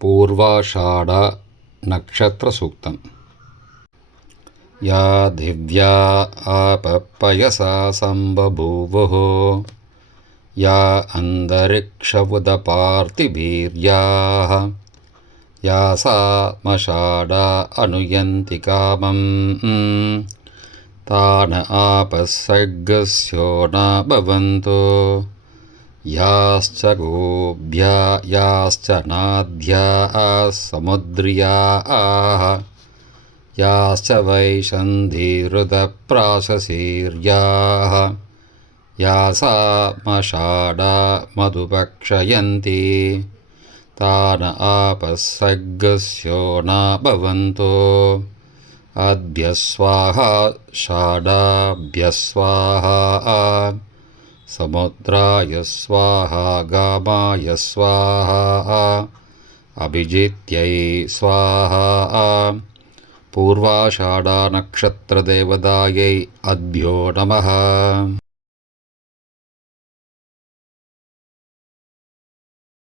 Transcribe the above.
पूर्वाषाढनक्षत्रसूक्तम् या दिव्या आपपयसा सम्बभूवुः या अन्तरिक्षवुदपार्तिवीर्याः या सा मषाढा अनुयन्ति कामम् तान आपस्सर्गस्यो न भवन्तु याश्च गोभ्या याश्च नाध्याः समुद्र्याः। याश्च वैशन्धिहृदप्राशशीर्याः या सा मषाढा मधुपक्षयन्ति। तान आपस्सर्गस्यो न भवन्तु। अद्भ्यस्वाहा षाढाभ्यस्वाहा समुद्राय स्वाहा गामाय स्वाहा अभिजित्यै स्वाहा। पूर्वाषाढानक्षत्रदेवतायै अद्भ्यो नमः